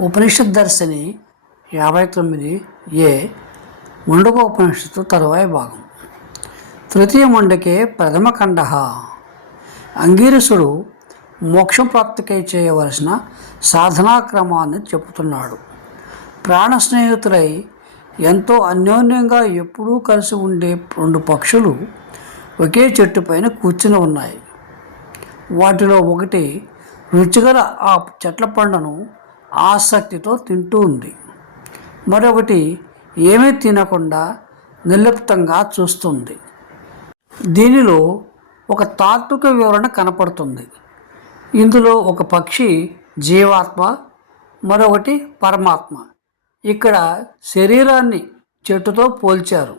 ఉపనిషత్ దర్శిని యాభై తొమ్మిది ఏ ముండకోపనిషత్తు తరువాయి భాగం. తృతీయ ముండకే ప్రథమ ఖండ. అంగీరసుడు మోక్షం ప్రాప్తికై చేయవలసిన సాధనా క్రమాన్ని చెబుతున్నాడు. ప్రాణ స్నేహితులై ఎంతో అన్యోన్యంగా ఎప్పుడూ కలిసి ఉండే రెండు పక్షులు ఒకే చెట్టు పైన కూర్చుని ఉన్నాయి. వాటిలో ఒకటి రుచిగల ఆ చెట్ల పండును ఆసక్తితో తింటూ ఉంది. మరొకటి ఏమీ తినకుండా నిర్లిప్తంగా చూస్తుంది. దీనిలో ఒక తాత్విక వివరణ కనపడుతుంది. ఇందులో ఒక పక్షి జీవాత్మ మరొకటి పరమాత్మ. ఇక్కడ శరీరాన్ని చెట్టుతో పోల్చారు.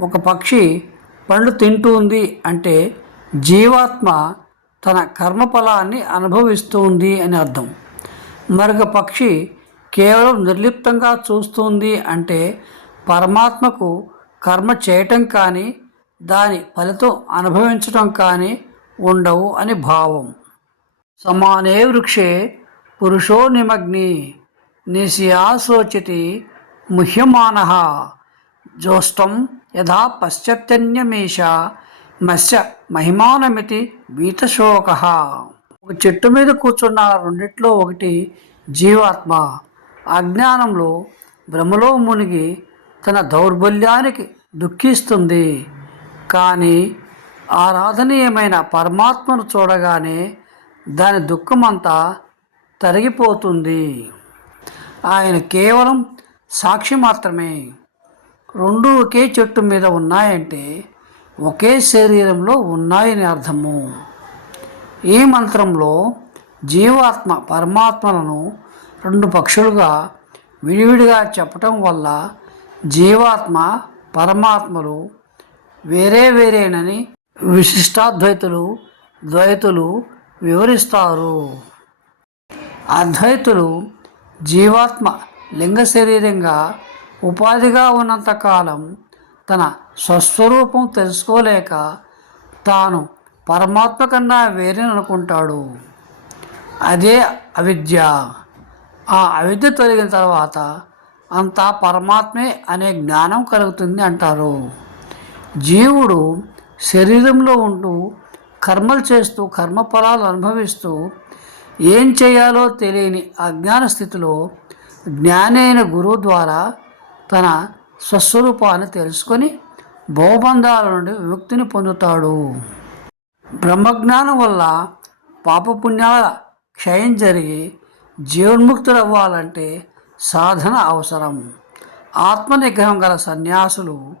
ఒక పక్షి పండు తింటూ ఉంది అంటే జీవాత్మ తన కర్మఫలాన్ని అనుభవిస్తుంది అని అర్థం. మరొక పక్షి కేవలం నిర్లిప్తంగా చూస్తుంది అంటే పరమాత్మకు కర్మ చేయటం కానీ దాని ఫలితం అనుభవించటం కానీ ఉండవు అని భావం. సమానే వృక్షే పురుషో నిమగ్ని నిశయాశోచతి ముహ్యమాన జ్యోష్టం యథా పశ్చత్యన్యమేష మత్స్య మహిమానమితి వీతశోక. ఒక చెట్టు మీద కూర్చున్న రెండిట్లో ఒకటి జీవాత్మ. అజ్ఞానంలో భ్రమలో మునిగి తన దౌర్బల్యానికి దుఃఖిస్తుంది. కానీ ఆరాధనీయమైన పరమాత్మను చూడగానే దాని దుఃఖమంతా తరిగిపోతుంది. ఆయన కేవలం సాక్షి మాత్రమే. రెండు ఒకే చెట్టు మీద ఉన్నాయంటే ఒకే శరీరంలో ఉన్నాయని అర్థము. ఈ మంత్రంలో జీవాత్మ పరమాత్మలను రెండు పక్షులుగా విడివిడిగా చెప్పటం వల్ల జీవాత్మ పరమాత్మలు వేరే వేరేనని విశిష్టాద్వైతులు ద్వైతులు వివరిస్తారు. అద్వైతులు జీవాత్మ లింగ శరీరంగా ఉపాధిగా ఉన్నంతకాలం తన స్వస్వరూపం తెలుసుకోలేక తాను పరమాత్మ కన్నా వేరే అనుకుంటాడు. అదే అవిద్య. ఆ అవిద్య తొలగిన తర్వాత అంతా పరమాత్మే అనే జ్ఞానం కలుగుతుంది అంటారు. జీవుడు శరీరంలో ఉంటూ కర్మలు చేస్తూ కర్మఫలాలు అనుభవిస్తూ ఏం చేయాలో తెలియని అజ్ఞాన స్థితిలో జ్ఞానైన అయిన గురువు ద్వారా తన స్వస్వరూపాన్ని తెలుసుకొని భవబంధాల నుండి విముక్తిని పొందుతాడు. బ్రహ్మజ్ఞానం వల్ల పాపపుణ్యాల క్షయం జరిగి జీవన్ముక్తులు అవ్వాలంటే సాధన అవసరం. ఆత్మ నిగ్రహం గల సన్యాసులు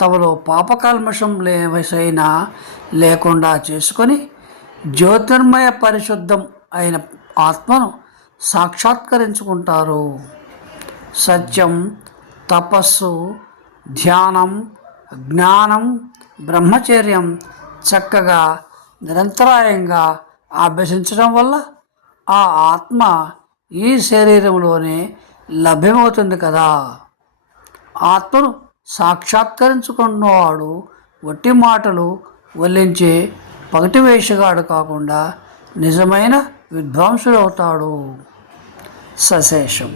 తమలో పాపకల్మషం లేవసైనా లేకుండా చేసుకొని జ్యోతిర్మయ పరిశుద్ధం అయిన ఆత్మను సాక్షాత్కరించుకుంటారు. సత్యం తపస్సు ధ్యానం జ్ఞానం బ్రహ్మచర్యం చక్కగా నిరంతరాయంగా అభ్యసించడం వల్ల ఆ ఆత్మ ఈ శరీరంలోనే లభ్యమవుతుంది కదా. ఆత్మను సాక్షాత్కరించుకున్నవాడు వట్టి మాటలు వల్లించే పగటి వేషగాడు కాకుండా నిజమైన విద్వాంసుడవుతాడు. సశేషం.